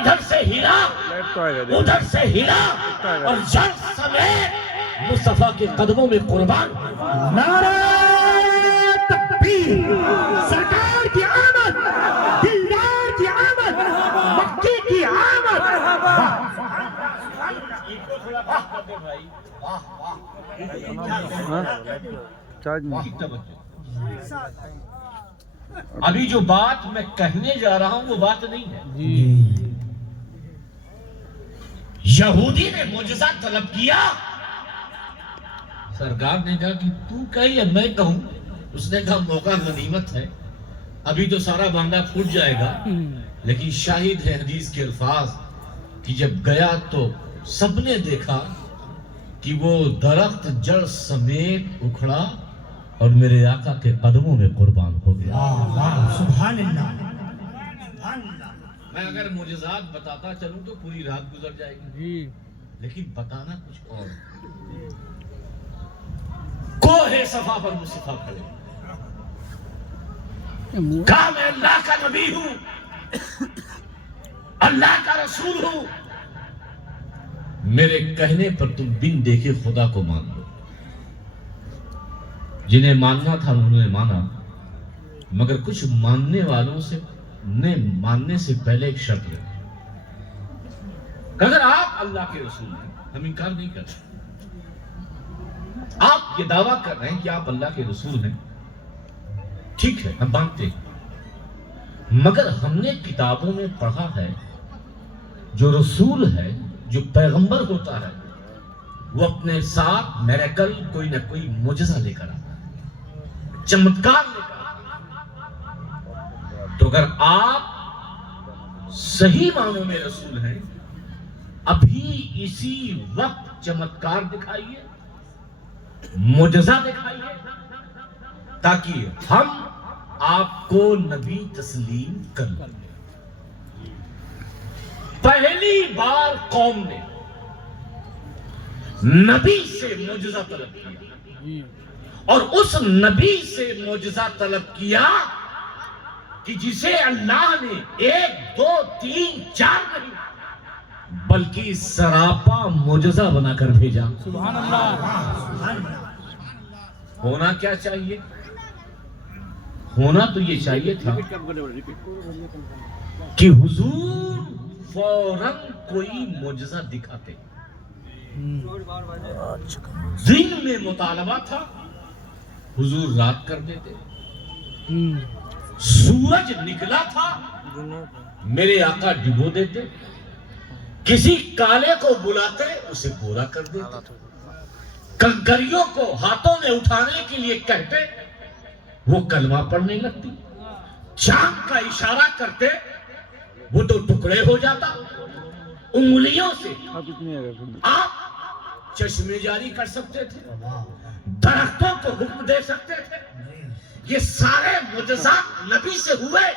ادھر سے ہلا ادھر سے ہلا اور جڑ سمیت مصطفیٰ کے قدموں میں قربان. نعرہ تکبیر، سرکار کی آمد، دلدار کی آمد، مکی کی آمد. ابھی جو بات میں کہنے جا رہا ہوں وہ بات نہیں ہے. یہودی نے معجزہ طلب کیا. سرکار نے کہا کہ تو کہی ہے میں کہوں. اس نے کہا موقع غنیمت ہے، ابھی تو سارا باندھا پھوٹ جائے گا، لیکن شاہد ہے حدیث کے الفاظ کہ جب گیا تو سب نے دیکھا کہ وہ درخت جڑ سمیت اکھڑا اور میرے آقا کے قدموں میں قربان ہو گیا. سبحان اللہ. میں اگر معجزات بتاتا چلوں تو پوری رات گزر جائے گی، لیکن بتانا کچھ اور. کوہ صفا پر مصطفیٰ کھڑے، کہا میں اللہ کا نبی ہوں، اللہ کا رسول ہوں، میرے کہنے پر تم بن دیکھے خدا کو مان لو. جنہیں ماننا تھا انہوں نے مانا، مگر کچھ ماننے والوں سے نے ماننے سے پہلے ایک شرط ہے کہ اگر آپ اللہ کے رسول ہیں، ہم انکار نہیں کرتے، آپ یہ دعویٰ کر رہے ہیں کہ آپ اللہ کے رسول ہیں، ٹھیک ہے ہم مانتے ہیں، مگر ہم نے کتابوں میں پڑھا ہے جو رسول ہے، جو پیغمبر ہوتا ہے، وہ اپنے ساتھ میریکل کوئی نہ کوئی معجزہ لے کر آتا ہے، چمتکار لے کر آتا ہے. تو اگر آپ صحیح معنوں میں رسول ہیں، ابھی اسی وقت چمتکار دکھائیے، معجزہ دکھائیے، تاکہ ہم آپ کو نبی تسلیم کر لیں. پہلی بار قوم نے نبی سے معجزہ طلب کیا، اور اس نبی سے معجزہ طلب کیا کہ جسے اللہ نے 1 2 3 4 نہیں بلکہ سراپا معجزہ بنا کر بھیجا. سبحان اللہ. ہونا کیا چاہیے؟ ہونا تو یہ چاہیے تھا کہ حضور فوراً کوئی معجزہ دکھاتے. دن میں مطالبہ تھا، حضور رات کر دیتے. سورج نکلا تھا، میرے آقا ڈبو دیتے. کسی کالے کو بلاتے، اسے گورا کر دیتے. کنکریوں کو ہاتھوں میں اٹھانے کے لیے کہتے، وہ کلمہ پڑھنے لگتی. چاند کا اشارہ کرتے، وہ تو ٹکڑے ہو جاتا. انگلیوں سے آپ چشمے جاری کر سکتے تھے، درختوں کو حکم دے سکتے تھے. یہ سارے معجزات نبی سے ہوئے.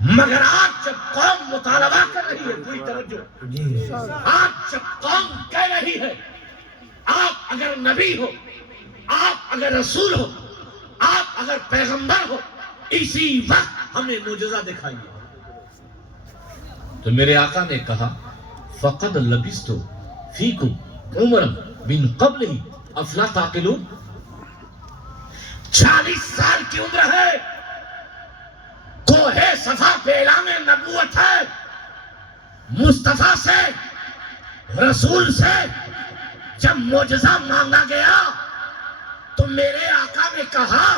مگر آج جب قوم مطالبہ کر رہی ہے، کوئی توجہ، آج جب قوم کہہ رہی ہے آپ اگر نبی ہو، آپ اگر رسول ہو، آپ اگر پیغمبر ہو، اسی وقت ہمیں معجزہ دکھائیے. تو میرے آقا نے کہا فقد لبثت فیکم عمرا من قبلہ افلا تعقلون. 40 سال کی عمر ہے، کوہ صفا پہ اعلان نبوت ہے. مصطفیٰ سے، رسول سے جب معجزہ مانگا گیا تو میرے آقا نے کہا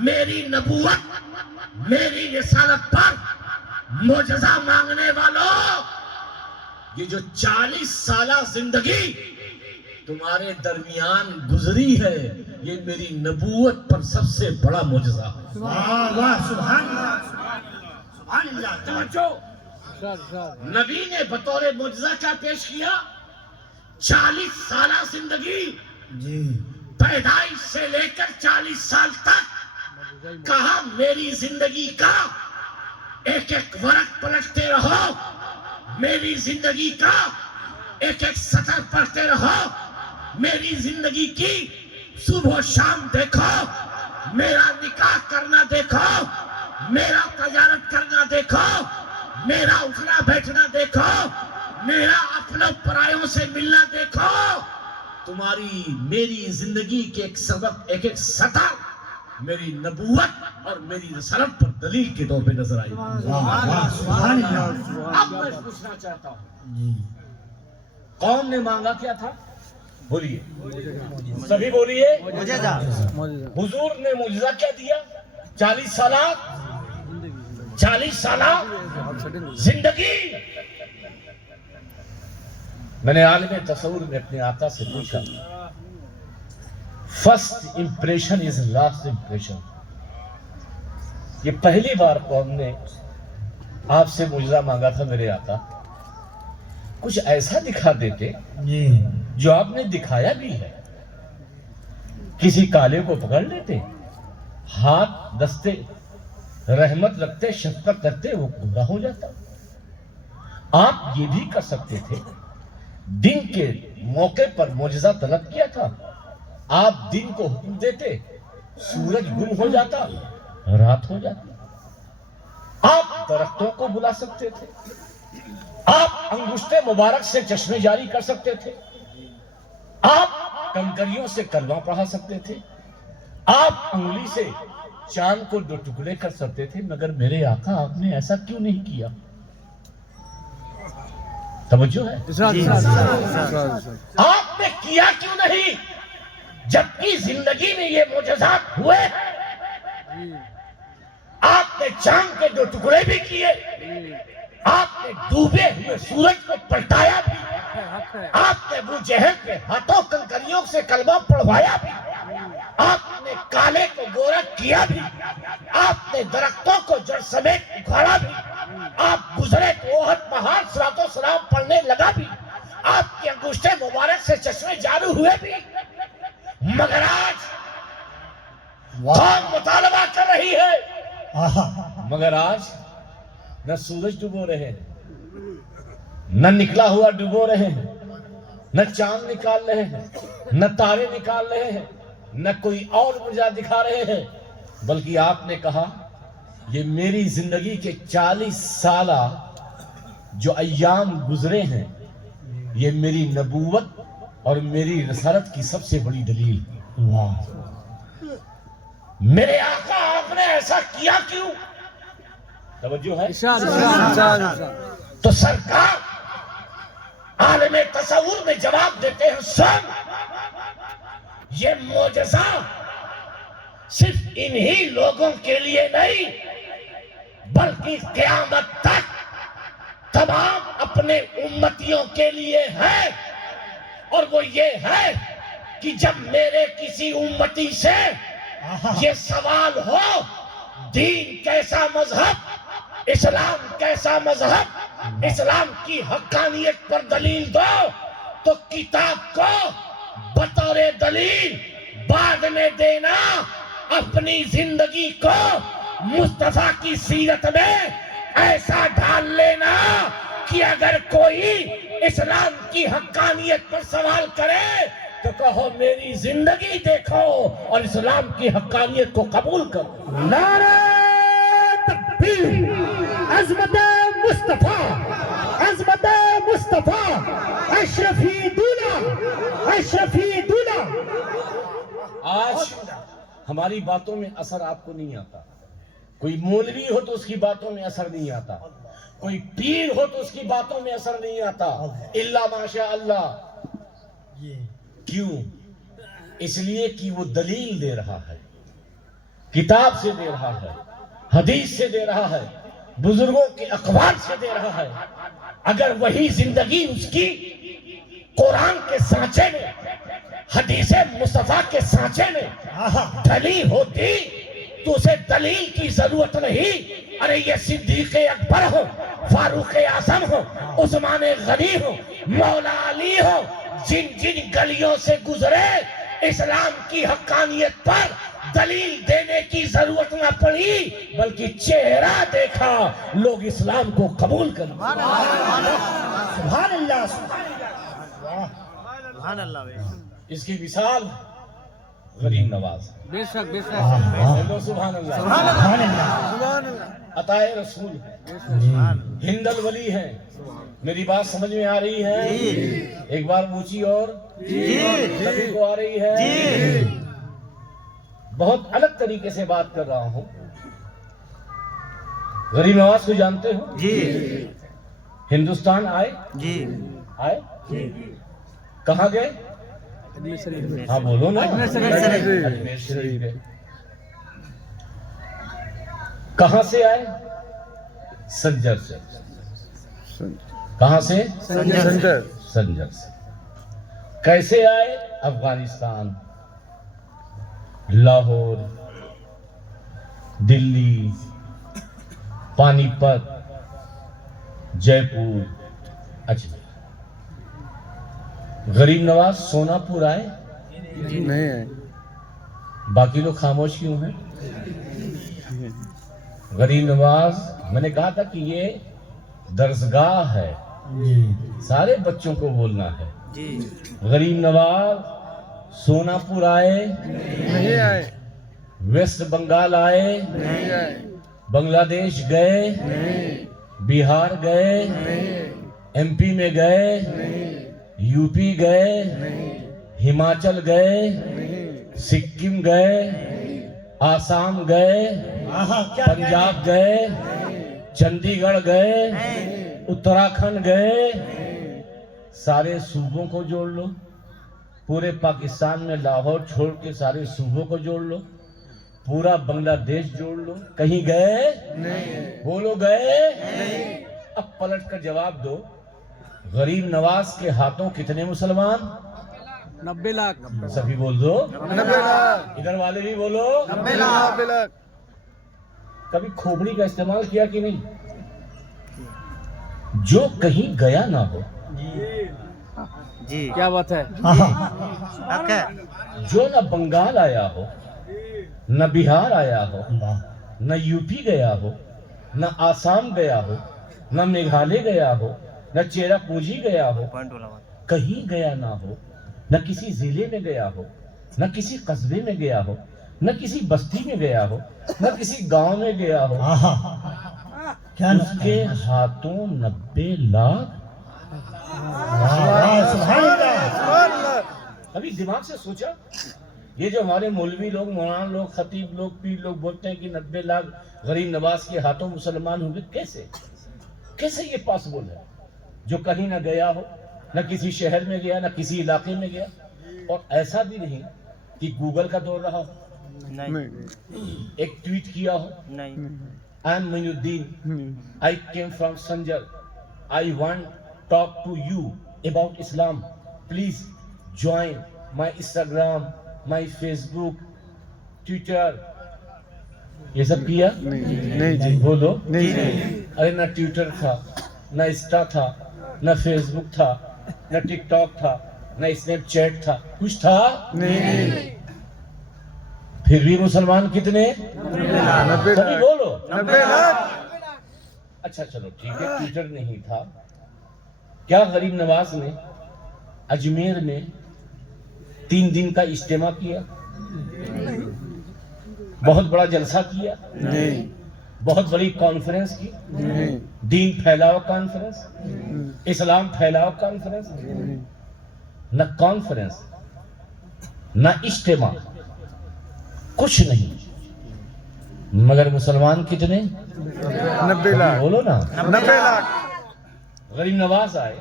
میری نبوت، میری رسالت پر معجزہ مانگنے والوں، یہ جو 40 سالہ زندگی تمہارے درمیان گزری ہے، یہ میری نبوت پر سب سے بڑا معجزہ ہے. واہ سبحان اللہ. سبحان اللہ. توجہ، نبی نے بطور معجزہ کیا پیش کیا؟ 40 سالہ زندگی، پیدائش سے لے کر 40 سال تک. کہا میری زندگی کا ایک ایک ورق پلٹتے رہو، میری زندگی کا ایک ایک سطر پڑھتے رہو، میری زندگی کی صبح و شام دیکھو، میرا نکاح کرنا دیکھو، میرا تجارت کرنا دیکھو، میرا بیٹھنا دیکھو, میرا اپنا پرایوں سے ملنا دیکھو, تمہاری میری زندگی کے ایک سبق, ایک ایک سطر میری نبوت اور میری رسالت پر دلیل کے طور پہ نظر آئی. سبحان اللہ. اب میں پوچھنا چاہتا ہوں, قوم نے مانگا کیا تھا؟ بولیے, سبھی بولیے. حضور نے معجزہ کیا دیا؟ 40 سالہ زندگی. میں نے عالم تصور میں اپنے آقا سے پوچھا, first impression is last impression. یہ پہلی بار قوم نے آپ سے معجزہ مانگا تھا میرے آقا, کچھ ایسا دکھا دیتے جو آپ نے دکھایا بھی ہے. کسی کالے کو پکڑ لیتے, ہاتھ دستے, رحمت رکھتے, شفقت رکھتے, وہ گمراہ ہو جاتا. آپ یہ بھی کر سکتے تھے, دن کے موقع پر معجزہ طلب کیا تھا, آپ دن کو حکم دیتے, سورج گم ہو جاتا, رات ہو جاتی. آپ درختوں کو بلا سکتے تھے, آپ انگشت مبارک سے چشمے جاری کر سکتے تھے, آپ کنکریوں سے کلمہ پڑھا سکتے تھے, آپ انگلی سے چاند کو 2 ٹکڑے کر سکتے تھے, مگر میرے آقا آپ نے ایسا کیوں نہیں کیا؟ توجہ ہے؟ آپ نے کیا کیوں نہیں جبکہ زندگی میں یہ معجزات ہوئے؟ آپ نے چاند کے 2 ٹکڑے بھی کیے, آپ نے ڈوبے ہوئے سورج کو پلٹایا بھی, آپ نے ابو جہل کے ہاتھوں کنکریوں سے کلمہ پڑھوایا بھی, آپ نے کالے کو گورا کیا بھی, آپ نے درختوں کو جڑ سمیت اکھاڑا بھی, آپ گزرے تو احد پہاڑ صلوات و سلام پڑھنے لگا بھی, آپ کی انگشت مبارک سے چشمے جاری ہوئے بھی. مگر آج قوم مطالبہ کر رہی ہے, مگر آج نہ سورج ڈبو رہے ہیں, نہ نکلا ہوا ڈبو رہے ہیں, نہ چاند نکال رہے ہیں, نہ تارے نکال رہے ہیں, نہ کوئی اور معجزہ دکھا رہے ہیں, بلکہ آپ نے کہا یہ میری زندگی کے 40 سالہ جو ایام گزرے ہیں, یہ میری نبوت اور میری رسالت کی سب سے بڑی دلیل ہے. میرے آقا آپ نے ایسا کیا کیوں؟ توجہ ہے؟ تو سرکار عالم تصور میں جواب دیتے ہیں, سن, یہ معجزہ صرف انہی لوگوں کے لیے نہیں بلکہ قیامت تک تمام اپنے امتیوں کے لیے ہے. اور وہ یہ ہے کہ جب میرے کسی امتی سے یہ سوال ہو, دین کیسا مذہب, اسلام کیسا مذہب, اسلام کی حقانیت پر دلیل دو, تو کتاب کو بطور دلیل بعد میں دینا, اپنی زندگی کو مصطفیٰ کی سیرت میں ایسا ڈھال لینا کہ اگر کوئی اسلام کی حقانیت پر سوال کرے تو کہو میری زندگی دیکھو اور اسلام کی حقانیت کو قبول کرو. نعرہ تکبیر, عظمت مصطفیٰ, عظمت مصطفیٰ, اشرفی دولا, اشرفی دولا. آج ہماری باتوں میں اثر آپ کو نہیں آتا, کوئی مولوی ہو تو اس کی باتوں میں اثر نہیں آتا, کوئی پیر ہو تو اس کی باتوں میں اثر نہیں آتا, الا ماشاء اللہ. کیوں؟ اس لیے کہ وہ دلیل دے رہا ہے, کتاب سے دے رہا ہے, حدیث سے دے رہا ہے, بزرگوں کے اقوال سے دے رہا ہے. اگر وہی زندگی اس کی قرآن کے سانچے میں, حدیث مصطفیٰ کے سانچے میں ڈھلی ہوتی تو اسے دلیل کی ضرورت نہیں. ارے یہ صدیق اکبر ہو, فاروق اعظم ہو, عثمان غنی ہو, مولا علی ہو, جن جن گلیوں سے گزرے اسلام کی حقانیت پر دلیل دینے کی ضرورت نہ پڑی, بلکہ چہرہ دیکھا لوگ اسلام کو قبول کر. سبحان اللہ. اس کی مثال غریب نواز. بے شک بے شک بولو سبحان اللہ. سبحان اللہ. عطائے رسول ہند الولی ہیں. میری بات سمجھ میں آ رہی ہے؟ ایک بار اونچی اور سبھی کو آ رہی ہے. بہت الگ طریقے سے بات کر رہا ہوں. غریب نواز کو جانتے ہو؟ جی ہندوستان آئے؟ جی آئے؟ کہاں گئے؟ ہاں بولو نا. اجمیر شریف گئے. کہاں سے آئے؟ سنجر سے. کہاں سے؟ سنجر سے. کیسے آئے؟ افغانستان، لاہور، دلی، پانی پت، جے پور، اجمیر. غریب نواز سونا پور آئے؟ نہیں ہے. باقی لوگ خاموش کیوں ہیں؟ غریب نواز، میں نے کہا تھا کہ یہ درسگاہ ہے، سارے بچوں کو بولنا ہے. غریب نواز سونا پور آئے؟ نہیں آئے. ویسٹ بنگال آئے؟ نہیں آئے. بنگلہ دیش گئے؟ بہار گئے؟ ایم پی میں گئے؟ یو پی گئے؟ ہماچل گئے؟ سکم گئے؟ آسام گئے؟ پنجاب گئے؟ چندی گڑھ گئے؟ اتراکھنڈ گئے؟ سارے صوبوں کو جوڑ لو. پورے پاکستان میں لاہور چھوڑ کے سارے صوبوں کو جوڑ لو. پورا بنگلہ دیش جوڑ لو. کہیں گئے؟ بولو گئے؟ اب پلٹ کر جواب دو. غریب نواز کے ہاتھوں کتنے مسلمان؟ 90 لاکھ. سبھی بول دو. 90 لاکھ. ادھر والے بھی بولو. 90 لاکھ. کبھی کھوپڑی کا استعمال کیا کہ نہیں؟ جو کہیں گیا نہ ہو، جی کیا بات ہے. جو نہ بنگال آیا ہو، نہ بہار آیا ہو، نہ یو پی گیا ہو، نہ آسام گیا ہو، نہ میگھالیہ گیا ہو، نہ چیرا پونجی گیا ہو، کہیں گیا نہ ہو، نہ کسی ضلع میں گیا ہو، نہ کسی قصبے میں گیا ہو، نہ کسی بستی میں گیا ہو، نہ کسی گاؤں میں گیا ہو، اس کے ہاتھوں 90 لاکھ. ابھی دماغ سے سوچا. یہ جو ہمارے مولوی لوگ، مولانا لوگ، خطیب لوگ، پیر لوگ بولتے ہیں کہ 90 لاکھ غریب نواز کے ہاتھوں مسلمان ہوں گے، کیسے یہ پاسبل ہے؟ جو کہیں نہ گیا ہو، نہ کسی شہر میں گیا، نہ کسی علاقے میں گیا. اور ایسا بھی نہیں کہ گوگل کا دور رہا ہو، ایک ٹویٹ کیا ہو. I am Mainuddin. I came from Sanjar. I want talk to you about Islam. Please join my Instagram, my Facebook, Twitter. یہ سب کیا؟ نہیں جی. بولو. نہیں. ارے نہ ٹویٹر تھا، نہ انسٹا تھا، نہ فیس بک تھا، نہ ٹک ٹاک تھا، نہ اسنیپ چیٹ تھا، کچھ تھا؟ نہیں. پھر بھی مسلمان کتنے؟ 90 سبھی بولو. 90 لاکھ. اچھا چلو ٹھیک ہے، ٹویٹر نہیں تھا. کیا غریب نواز نے اجمیر میں 3 دن کا اجتماع کیا؟ بہت بڑا جلسہ کیا؟ نہیں. بہت بڑی کانفرنس کی؟ نہیں. دین پھیلاؤ کانفرنس، اسلام پھیلاؤ کانفرنس؟ نہ کانفرنس، نہ اجتماع، کچھ نہیں. مگر مسلمان کتنے؟ 90 لاکھ. بولو نا. 90 لاکھ. غریب نواز آئے،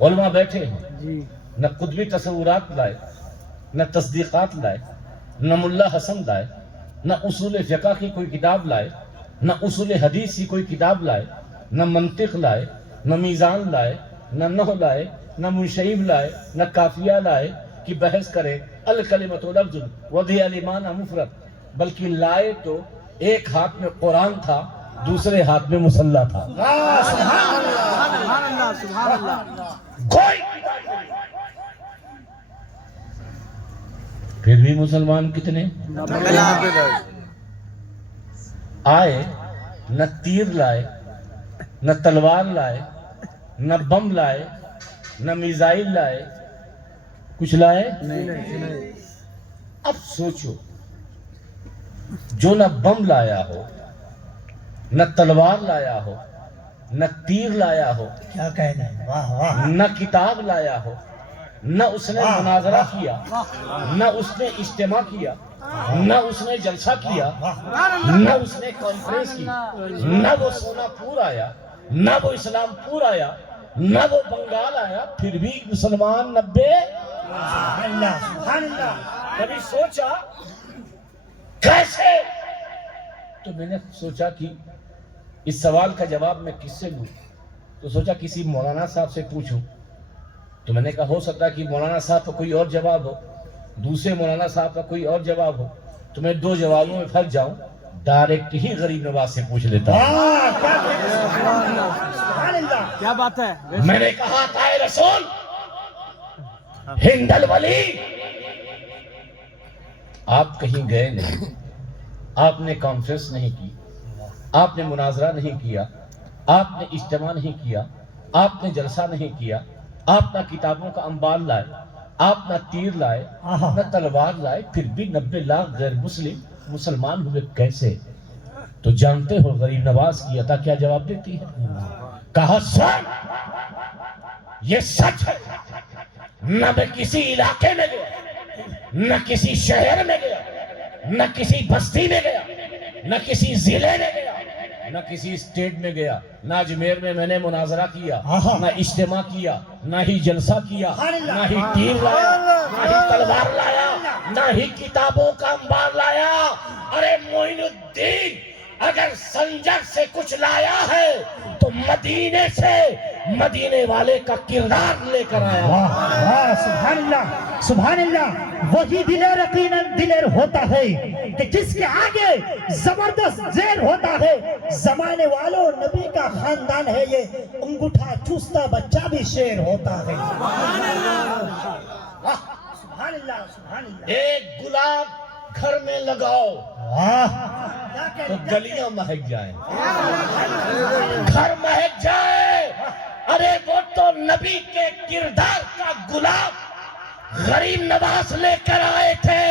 علماء بیٹھے ہیں، جی. نہ قطبی تصورات لائے، نہ تصدیقات لائے، نہ ملا حسن لائے، نہ اصول فقہ کی کوئی کتاب لائے، نہ اصول حدیث کی کوئی کتاب لائے، نہ منطق لائے، نہ میزان لائے، نہ نحو لائے، نہ منشعب لائے، نہ قافیہ لائے کہ بحث کرے الکلمۃ لفظ وضع المعنی مفرد، بلکہ لائے تو ایک ہاتھ میں قرآن تھا، دوسرے ہاتھ میں مصلی تھا. سبحان اللہ. سبحان اللہ. کوئی کتاب نہیں. پھر بھی مسلمان کتنے؟ 90 لاکھ. آئے، نہ تیر لائے، نہ تلوار لائے، نہ بم لائے، نہ میزائل لائے، کچھ لائے؟ نہیں. اب سوچو، جو نہ بم لایا ہو، نہ تلوار لایا ہو، نہ تیر لایا ہو، کیا کہنا ہے، واہ واہ، نہ کتاب لایا ہو، نہ اس نے مناظرہ کیا، نہ اس نے اجتماع کیا، نہ اس نے جلسہ کیا، نہ اس نے کانفرنس کی، نہ وہ سونا پور آیا، نہ وہ اسلام پور آیا، نہ وہ بنگال آیا، پھر بھی مسلمان 90. سبحان اللہ سبحان اللہ، کبھی سوچا کیسے؟ تو میں نے سوچا کہ اس سوال کا جواب میں کس سے دوں؟ تو سوچا کسی مولانا صاحب سے پوچھوں. تو میں نے کہا ہو سکتا ہے کہ مولانا صاحب کا کوئی اور جواب ہو، دوسرے مولانا صاحب کا کوئی اور جواب ہو، تو میں 2 جوابوں میں پھنس جاؤں، ڈائریکٹ ہی غریب نواز سے پوچھ لیتا ہوں. واہ کیا کہنا ہے، سبحان اللہ، کیا بات ہے. میں نے کہا تھا اے رسول ہند الولی، آپ کہیں گئے نہیں، آپ نے کانفرنس نہیں کی، آپ نے مناظرہ نہیں کیا، آپ نے اجتماع نہیں کیا، آپ نے جلسہ نہیں کیا، آپ نہ کتابوں کا انبار لائے، آپ نہ تیر لائے، نہ تلوار لائے، پھر بھی 90 لاکھ غیر مسلم مسلمان ہوئے کیسے؟ تو جانتے ہو غریب نواز کی عطا کیا جواب دیتی ہے؟ کہا سن، یہ سچ ہے، نہ میں کسی علاقے میں گیا، نہ کسی شہر میں گیا، نہ کسی بستی میں گیا، نہ کسی ضلع میں گیا، نہ کسی اسٹیٹ میں گیا، نہ اجمیر میں نے مناظرہ کیا، نہ اجتماع کیا، نہ ہی جلسہ کیا، نہ ہی تیر لایا، نہ ہی تلوار لایا، نہ ہی کتابوں کا انبار لایا. ارے معین الدین اگر سنجر سے کچھ لایا ہے تو مدینے سے مدینے والے کا کردار لے کر آیا. واہ واہ سبحان اللہ سبحان اللہ، وہی دلیر یقیناً دلیر ہوتا ہے کہ جس کے آگے زبردست زیر ہوتا ہے. زمانے والوں نبی کا خاندان ہے یہ، انگوٹھا چوستا بچہ بھی شیر ہوتا ہے. واہ سبحان اللہ سبحان اللہ، ایک گلاب گھر میں لگاؤ واہ تو گلیاں مہک جائیں، گھر مہک جائے. ارے وہ تو نبی کے کردار کا گلاب غریب نواز لے کر آئے تھے،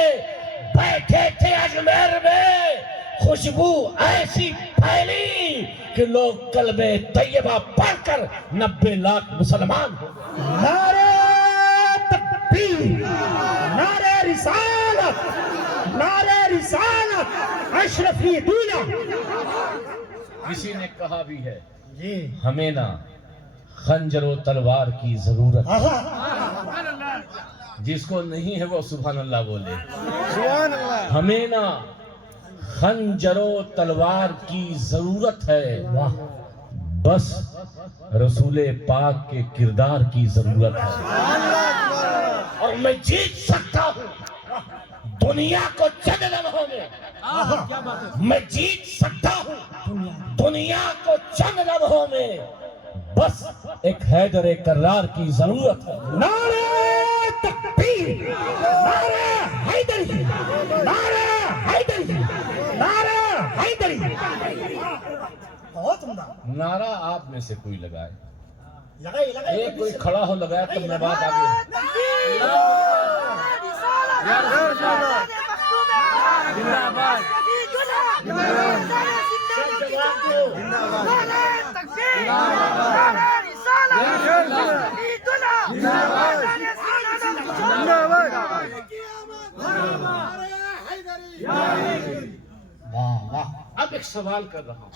بیٹھے تھے اجمیر میں، خوشبو ایسی پھیلی کہ لوگ کلمہ طیبہ پڑھ کر 90 لاکھ مسلمان ہو گئے. نعرہ تکبیر، نعرہ رسالت، نعرہ رسالت، اشرفی دولا. کسی نے کہا بھی ہے جی ہمیں نہ خنجر و تلوار کی ضرورت، جس کو نہیں ہے وہ سبحان اللہ بولے. سبحان اللہ. ہمیں نہ خنجر و تلوار کی ضرورت ہے، بس رسول پاک کے کردار کی ضرورت ہے. اور میں جیت سکتا ہوں دنیا کو چند لمحوں میں، میں جیت سکتا ہوں دنیا کو چند لمحوں میں، بس ایک حیدر کرار کی ضرورت ہے. نعرہ تکبیر، نعرہ حیدری، نعرہ حیدری، نعرہ حیدری. بہت عمدہ، نعرہ آپ میں سے کوئی لگائے، لگائی لگائی. ایک کوئی کھڑا ہو لگایا تب میں بات آگے. واہ واہ، اب ایک سوال کر رہا ہوں،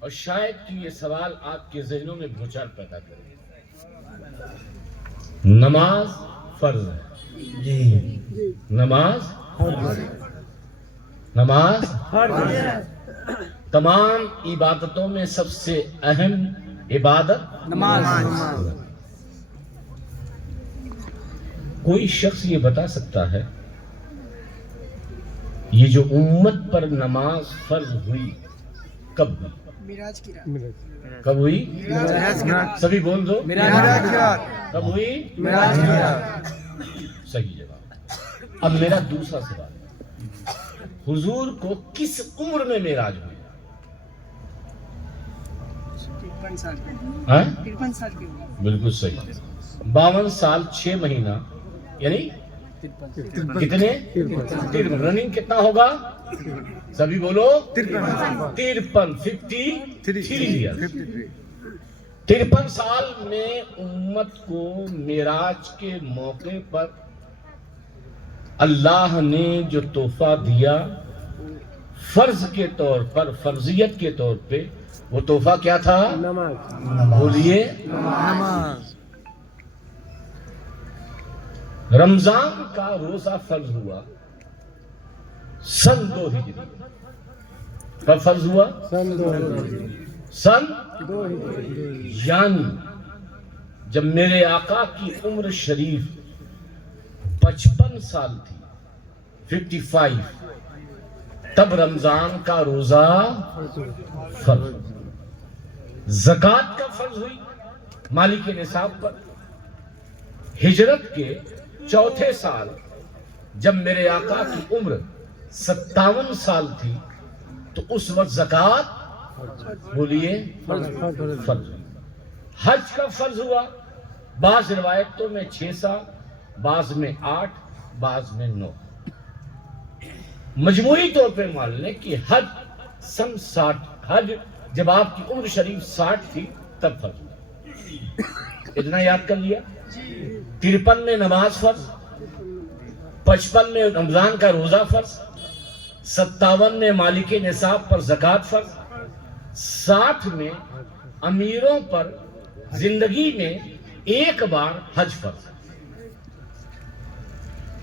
اور شاید کہ یہ سوال آپ کے ذہنوں میں بھوچال پیدا کرے. نماز فرض ہے، جی نماز نماز تمام عبادتوں میں سب سے اہم عبادت نماز. کوئی شخص یہ بتا سکتا ہے یہ جو امت پر نماز فرض ہوئی کب ہوئی؟ کب ہوئی؟ سبھی بول دو. معراج کی رات. کب ہوئی؟ معراج کی رات. صحیح جواب. اب میرا دوسرا سوال، حضور کو کس عمر میں معراج ہوئی؟ 53 سال کی. ہاں 53 سال کی. بالکل صحیح. 52 سال 6 مہینہ یعنی کتنے؟ 53. رننگ کتنا ہوگا؟ سبھی بولو. 53. 53 ایئرس. 53 سال میں امت کو معراج کے موقع پر اللہ نے جو تحفہ دیا فرض کے طور پر، فرضیت کے طور پہ، وہ تحفہ کیا تھا؟ بولیے. نماز. رمضان کا روزہ فرض ہوا سن 2 ہجری. کب فرض ہوا؟ سن 2 یعنی جب میرے آقا کی عمر شریف 55 سال تھی، 55، تب رمضان کا روزہ فرض. زکوٰۃ کا فرض ہوئی مالک نصاب پر. ہجرت کے 4تھے سال جب میرے آقا کی عمر 57 سال تھی تو اس وقت زکوٰۃ بولیے فرض ہوئی. حج کا فرض ہوا بعض روایتوں میں 6 سال، بعض میں 8، بعض میں 9. مجموعی طور پہ مان لیں کہ حج سن 60، حج جب آپ کی عمر شریف 60 تھی تب فرض ہوا. اتنا یاد کر لیا. 53 میں نماز فرض، 55 میں رمضان کا روزہ فرض، 57 میں مالک نصاب پر زکوٰۃ فرض، 60 میں امیروں پر زندگی میں ایک بار حج فرض.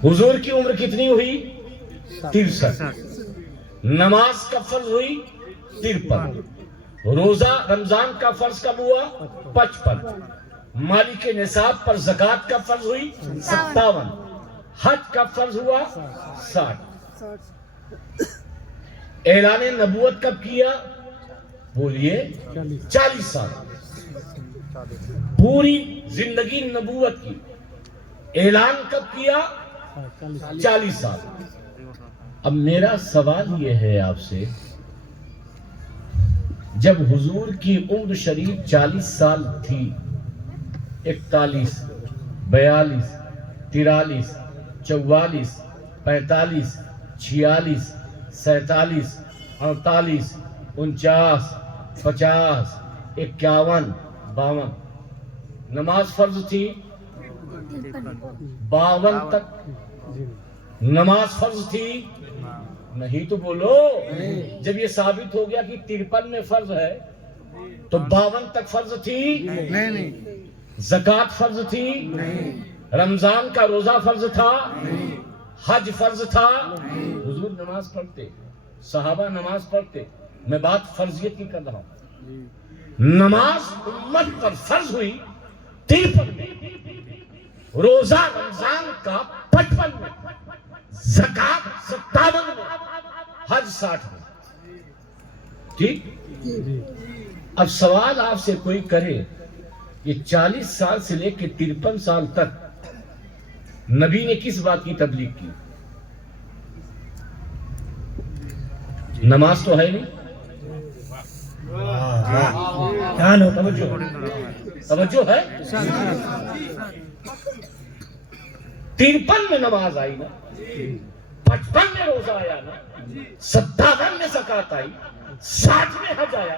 حضور کی عمر کتنی ہوئی؟ 63. نماز کب فرض ہوئی؟ 53. روزہ رمضان کا فرض کب ہوا؟ 55. مالک نصاب پر زکوٰۃ کا فرض ہوئی 57. حج کا فرض ہوا 60. اعلان نبوت کب کیا؟ بولیے 40 سال. پوری زندگی نبوت کی اعلان کب کیا؟ 40 سال. اب میرا سوال یہ ہے آپ سے، جب حضور کی عمر شریف 40 سال تھی، 41، 42، 43، 44، 45، 46، 47، 48، 49، 50، 51، 52 نماز فرض تھی. 52 تک نماز فرض تھی. نہیں تو بولو. جب یہ ثابت ہو گیا کہ 53 میں فرض ہے تو 52 تک فرض تھی. نہیں. زکوٰۃ فرض تھی. رمضان کا روزہ فرض تھا. حج فرض تھا. حضور نماز پڑھتے، صحابہ نماز پڑھتے. میں بات فرضیت کی کر رہا ہوں. نماز امت پر فرض ہوئی 53 میں، روزہ رمضان کا 55 میں، زکوٰۃ 57 میں، حج 60 میں. ٹھیک. اب سوال آپ سے کوئی کرے، یہ 40 سال سے لے کے 53 سال تک نبی نے کس بات کی تبلیغ کی؟ نماز تو ہے نہیں. توجہ ہے. 53 میں نماز آئی نا، 55 میں روزہ آیا نا، 57 میں زکوٰۃ آئی، 60 میں حج آیا.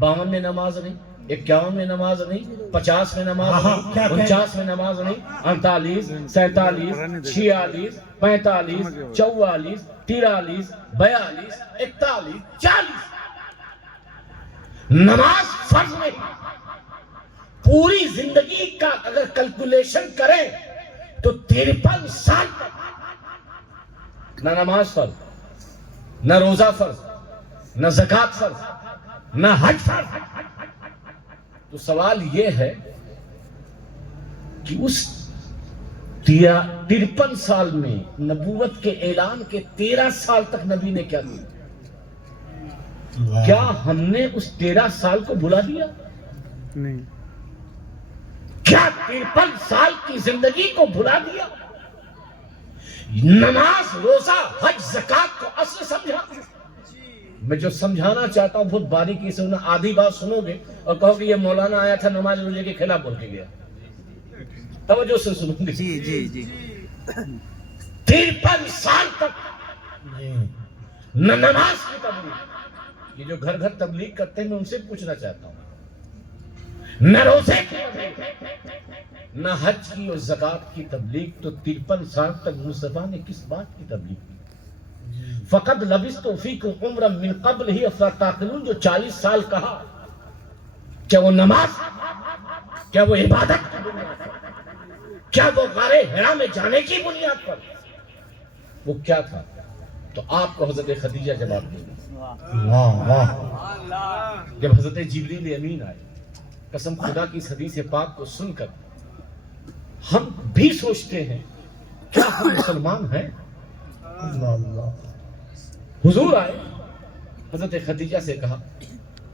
52 میں نماز نہیں، 51 میں نماز نہیں، 50 میں نماز نہیں، 49 میں نماز نہیں، 48، 47، 46، 45، 44، 43، 42، 41، 40 نماز فرض نہیں. پوری زندگی کا اگر کیلکولیشن کریں تو 53 سال تک نہ نماز فرض، نہ روزہ فرض، نہ زکوٰۃ فرض، نہ حج فرض. تو سوال یہ ہے کہ اس 53 سال میں نبوت کے اعلان کے 13 سال تک نبی نے کیا کیا؟ کیا ہم نے اس 13 سال کو بھلا دیا؟ نہیں. کیا 53 سال کی زندگی کو بھلا دیا؟ نماز، روزہ، حج، زکوٰۃ کو اصل سمجھا. میں جو سمجھانا چاہتا ہوں بہت باریکی سے، آدھی بات سنو گے اور کہو کہ یہ مولانا آیا تھا نماز روزے کے خلاف بول کے گیا. توجہ سے سنو گے. جی. 53 سال تک نہ نماز کی تبلیغ، یہ جو گھر گھر تبلیغ کرتے ہیں میں ان سے پوچھنا چاہتا ہوں، نہ روزے کی تبلیغ، نہ حج کی اور زکات کی تبلیغ، تو 53 سال تک مصطفیٰ نے کس بات کی تبلیغ کی؟ فقط لبثت فیکم عمرا من قبل ہی افلا تعقلون، جو 40 سال کہا، کیا وہ نماز، کیا وہ عبادت کی بنیاد پر، کیا وہ غار حرا میں جانے کی بنیاد پر، وہ کیا تھا؟ تو آپ کو حضرت خدیجہ جواب دیں گی۔ جب حضرت جبریل امین آئے، قسم خدا کی اس حدیث پاک کو سن کر ہم بھی سوچتے ہیں کیا ہم مسلمان ہیں؟ حضور آئے، حضرت خدیجہ سے کہا،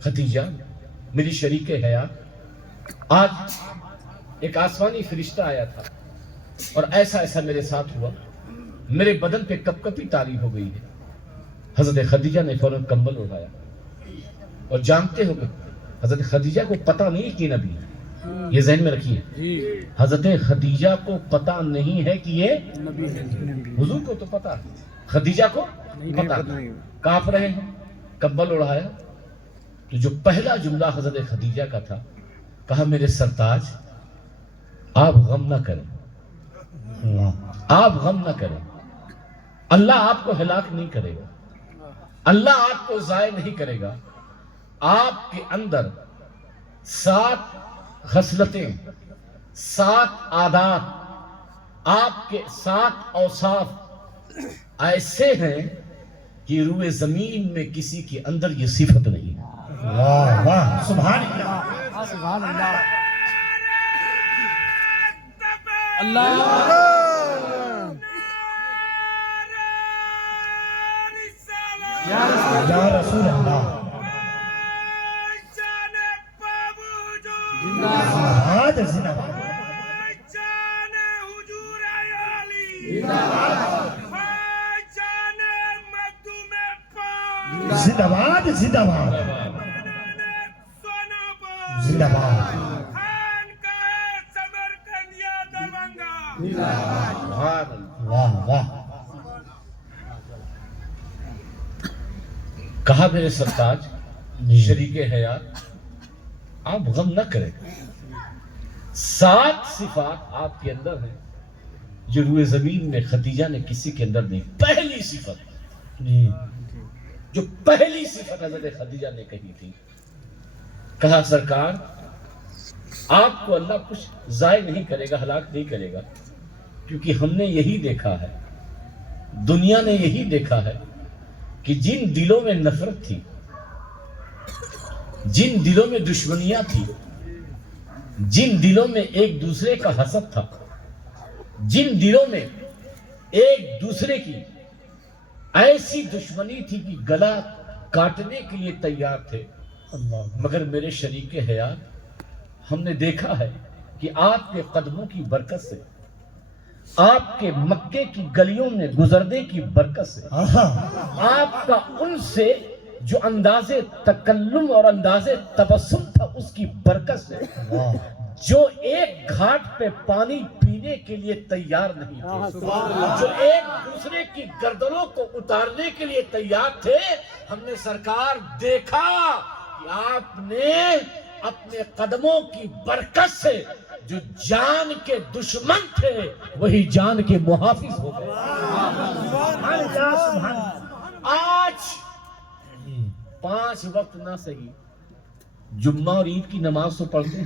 خدیجہ میری شریک حیات، آج ایک آسمانی فرشتہ آیا تھا اور ایسا ایسا میرے ساتھ ہوا، میرے بدن پہ کپ کپی طاری ہو گئی ہے۔ حضرت خدیجہ نے فوراً کمبل اڑایا، اور جانتے ہو کہ حضرت خدیجہ کو پتہ نہیں کہ نبی ہے، یہ ذہن میں رکھیے، حضرت خدیجہ کو پتہ نہیں ہے کہ یہ نبی ہے، حضور کو تو پتہ ہے، خدیجہ کو پتہ نہیں، کانپ رہے ہیں، کمبل اڑایا، تو جو پہلا جملہ حضرت خدیجہ کا تھا، کہا میرے سرتاج آپ غم نہ کریں، آپ غم نہ کریں، اللہ آپ کو ہلاک نہیں کرے گا، اللہ آپ کو ضائع نہیں کرے گا، آپ کے اندر 7 خصلتیں، 7 عادات، آپ کے 7 اوصاف ایسے ہیں کہ روئے زمین میں کسی کے اندر یہ صفت نہیں ہے۔ واہ واہ، سبحان اللہ، سبحان اللہ، یا رسول اللہ، زندہ زندہ زندہ باد، زندہ باد، زندہ باد، واہ واہ، کہا میرے سرتاج شریک حیات آپ غم نہ کریں، 7 صفات آپ کے اندر ہیں جو روئے زمین میں خدیجہ نے کسی کے اندر نہیں۔ پہلی صفت، جو پہلی صفت حضرت خدیجہ نے کہی تھی، کہا سرکار آپ کو اللہ کچھ ضائع نہیں کرے گا، ہلاک نہیں کرے گا، کیونکہ ہم نے یہی دیکھا ہے، دنیا نے یہی دیکھا ہے کہ جن دلوں میں نفرت تھی، جن دلوں میں دشمنیاں تھی، جن دلوں میں ایک دوسرے کا حسد تھا، جن دلوں میں ایک دوسرے کی ایسی دشمنی تھی کہ گلا کاٹنے کے لیے تیار تھے، مگر میرے شریک حیات ہم نے دیکھا ہے کہ آپ کے قدموں کی برکت سے، آپ کے مکے کی گلیوں میں گزرنے کی برکت سے، آپ کا ان سے جو انداز تکلم اور انداز تبسم تھا اس کی برکت سے، جو ایک گھاٹ پہ پانی پینے کے لیے تیار نہیں تھے، جو ایک دوسرے کی گردنوں کو اتارنے کے لیے تیار تھے، ہم نے سرکار دیکھا کہ آپ نے اپنے قدموں کی برکت سے جو جان کے دشمن تھے وہی جان کے محافظ ہو گئے۔ آج 5 وقت نہ صحیح، جمعہ اور عید کی نماز تو پڑھتے ہیں،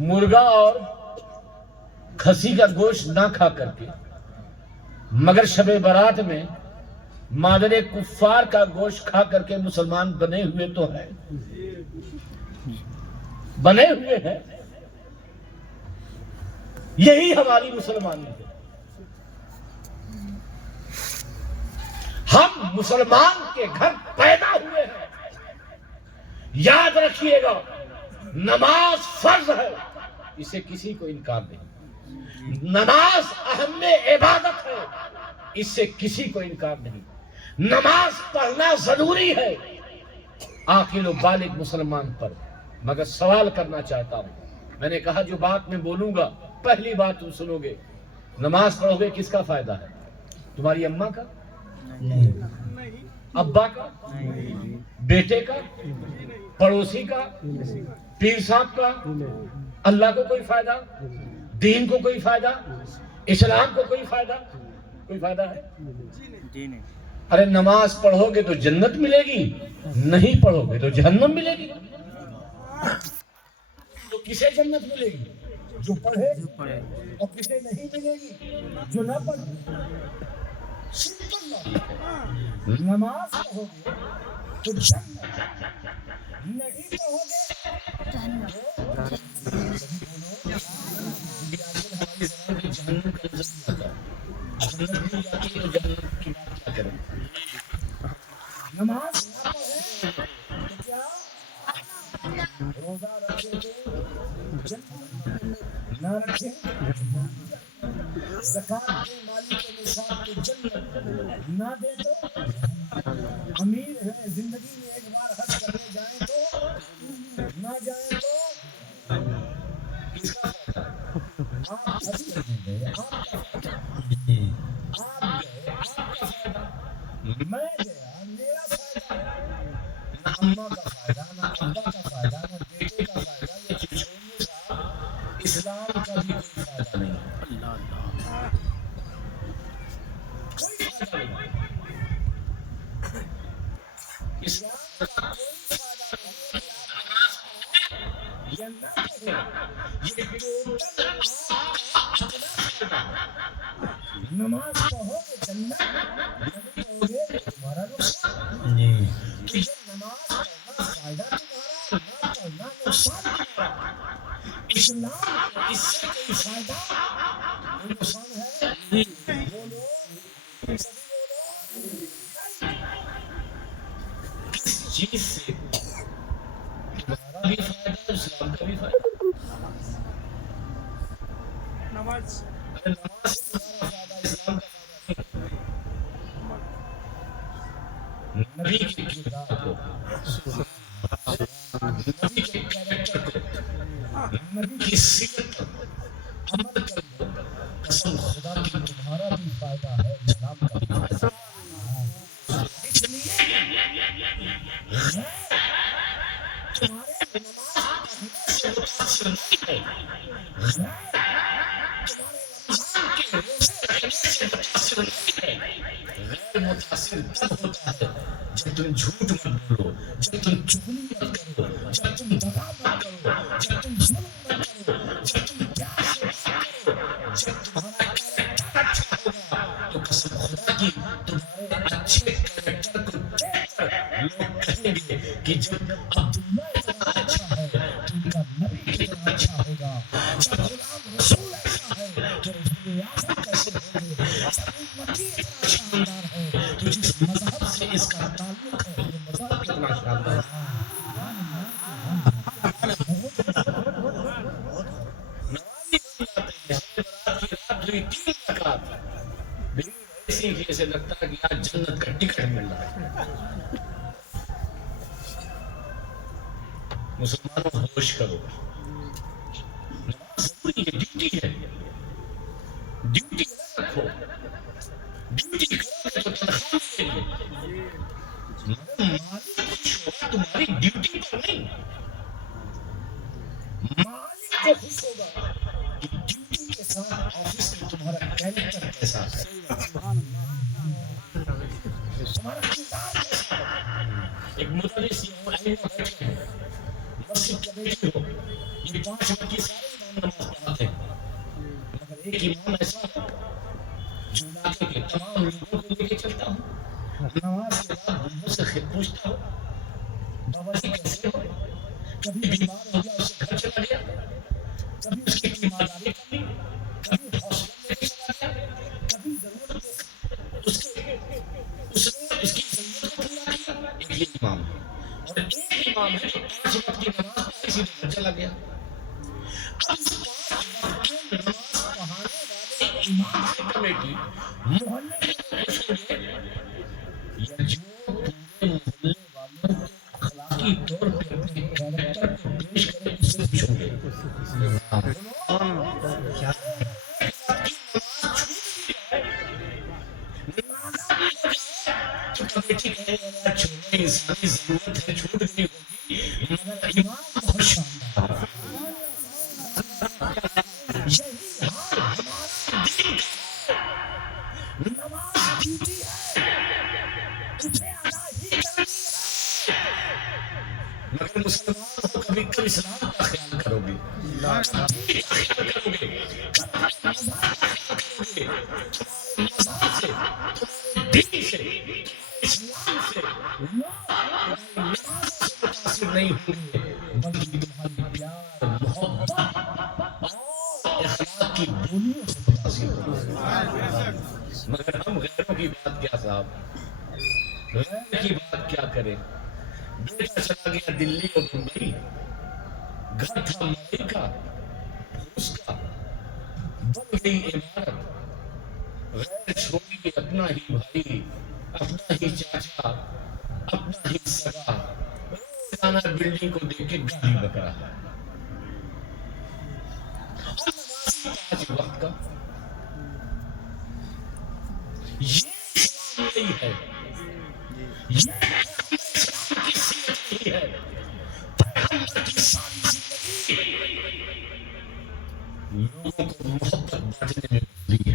مرغا اور کھسی کا گوشت نہ کھا کر کے، مگر شب برات میں مادر کفار کا گوشت کھا کر کے مسلمان بنے ہوئے تو ہیں، بنے ہوئے ہیں۔ یہی ہماری مسلمانی ہے۔ ہم مسلمان کے گھر پیدا ہوئے ہیں۔ یاد رکھیے گا، نماز فرض ہے، اسے کسی کو انکار نہیں۔ نماز اہم عبادت ہے، اس سے کسی کو انکار نہیں۔ نماز پڑھنا ضروری ہے عاقل و بالغ مسلمان پر۔ مگر سوال کرنا چاہتا ہوں، میں نے کہا جو بات میں بولوں گا پہلی بات تم سنو گے، نماز پڑھو گے کس کا فائدہ ہے؟ تمہاری اماں کا، ابا کا، بیٹے کا، پڑوسی کا، پیر صاحب کا، اللہ کو کوئی فائدہ، دین کو کوئی فائدہ، اسلام کو کوئی فائدہ؟ کوئی فائدہ ہے؟ ارے نماز پڑھو گے تو جنت ملے گی، نہیں پڑھو گے تو جہنم ملے گی۔ تو کسے جنت ملے گی؟ جو پڑھے، اور کسے نہیں ملے گی؟ جو نہ پڑھے۔ نماز پڑھو گے تو جنت، نہیں پڑھو گے نماز نہ پڑھے تو کیا؟ روزہ رکھے تو جنت، نہ رکھے زکات دے مالی کے نصاب تو جنت، نہ دے تو امیر ہے، زندگی میں ایک بار حج کرنے جائیں تو نہ جائیں تو کس کا فائدہ؟ آپ حج کرنے گئے، آپ کا فائدہ، آپ گئے، آپ کا فائدہ، میں گیا، میرا فائدہ، نہ اماں کا فائدہ، نہ ابا کا فائدہ، نہ بیٹے کا فائدہ، یہ چھوڑیے صاحب، اسلام کا بھی کوئی فائدہ نہیں، کوئی فائدہ نہیں، اسلام کا کوئی فائدہ نہیں، یہ نہ پڑھے، یہ ٹوٹل آپ کا اپنا فائدہ۔ نماز پڑھو گے جنت، نہیں پڑھو گے تو تمہارا نقصان۔ تو یہ نماز پڑھنا فائدہ تمہارا، نہ پڑھنا نقصان تمہارا۔ اسلام کو اس سے کوئی فائدہ، کوئی نقصان ہے؟ بولو، سبھی بولو، کس چیز سے تمہارا بھی فائدہ، اسلام کا بھی فائدہ؟ نماز نماز سے تمہارا فائدہ، اسلام کا فائدہ نہیں۔ نبی کے کردار کو، نبی کے کیریکٹر کو، نبی کی سیرت پر عمل کرو، قسم خدا کی تمہارا بھی فائدہ ہے، اسلام کا بھی فائدہ ہے۔ اس لیے تمہارے نماز پڑھنے سے متاثر نہیں ہے، غیر متاثر تب ہوتا ہے جب تم جھوٹ مت بولو، جب تم چغلی مت کرو، جب تم دغا مت کرو، جب تم ظلم مت کرو، جب تم پیار سے بات کرو، جب تمہارا کیریکٹر اچھا ہوگا تو قسم خدا کی تمہارے اچھے کیریکٹر کو دیکھ کر لوگ کہیں گے کہ جب عبداللہ اتنا اچھا ہے تو ان کا نبی کتنا اچھا ہوگا، جب غلام رسول ایسا ہے تو رسول اعظم کیسے ہوں گے، جب امتی اتنا شاندار ہے تو جس مذہب سے اس کا تعلق ہے وہ مذہب کتنا شاندار ہے۔ نمازی بن جاتے ہیں، برات کی رات ہوئی 3 رکعت، دل ایسی کہ اسے لگتا ہے کہ آج جنت کا ٹکٹ مل رہا ہے۔ مسلمانوں ہوش کرو، نماز ضروری ہے، ڈیوٹی ہے، ڈیوٹی رکھو، ڈیوٹی کرو گے تو تنخواہ ملے گی، مگر مالک خوش ہوگا تمہاری ڈیوٹی پر نہیں، مالک کو خوش ہوگا کہ ڈیوٹی کے ساتھ آفس میں تمہارا کیریکٹر کیسا ہے، تمہارا کردار کیسا ہے۔ ایک مدرس یہاں بیٹھے ہیں، مسجد کے بیٹے ہو، یہ 5 وقت کی سارے امام نماز پڑھاتے ہیں، مگر ایک امام ایسا ہے جو علاقے کے تمام لوگوں کو لے کے چلتا ہوں، نماز کے بعد لوگوں سے پوچھتا ہوں بابا جی کیسے ہو، کبھی بیمار ہو گیا اسے گھر چلا گیا، کبھی اس کی تیمارداری کرنی، کبھی ہاسپٹل لے کے چلا گیا، کبھی ضرورت اس نے اس کی ضرورت کو پورا کیا۔ ایک یہ امام ہے، اور ایک امام ہے جو 5 وقت کی نماز پڑھی اسی دن گھر چلا گیا۔ اب اس 5 وقت کی نماز پڑھانے والے امام کی کمیٹی محلے کے لوگ خوش ہوں گے یا جو پورے محلے والوں کو اخلاقی طور پہ اپنے کیریکٹر کو پیش کرے اس سے خوش ہوں گے؟ زیادہ ضرورت ہے چھوٹ گئی ہوگی مگر ایمان بہت شاندار ہے. یہی حال ہمارے دین کا ہے. نماز ڈیوٹی ہے اسے ادا ہی کرنی ہے مگر مسلمان ہو کبھی کبھی اسلام کا خیال کرو گے دین کا خیال کرو گے دین سے اسلام سے متاثر نہیں ہوں گے بلکہ تمہاری پیار محبت اور اخلاق کی بولیوں سے متاثر ہوں گے. مگر ہم غیروں کی بات کیا صاحب غیر کی بات کیا کریں. بیٹا چلا گیا دلی اور ممبئی گھر تھا مائی کا اس کا بن گئی عمارت غیر چھوڑی اپنا ہی بھائی اپنا ہی چاچا اپنا ہی سگا روزانہ بلڈنگ کو دیکھ کے گالی بک رہا ہے. آج وقت کا یہ اسلام نہیں ہے یہ اسلام کی سیرت نہیں ہے. پیغمبر کی ساری زندگی لوگوں کو محبت بانٹنے میں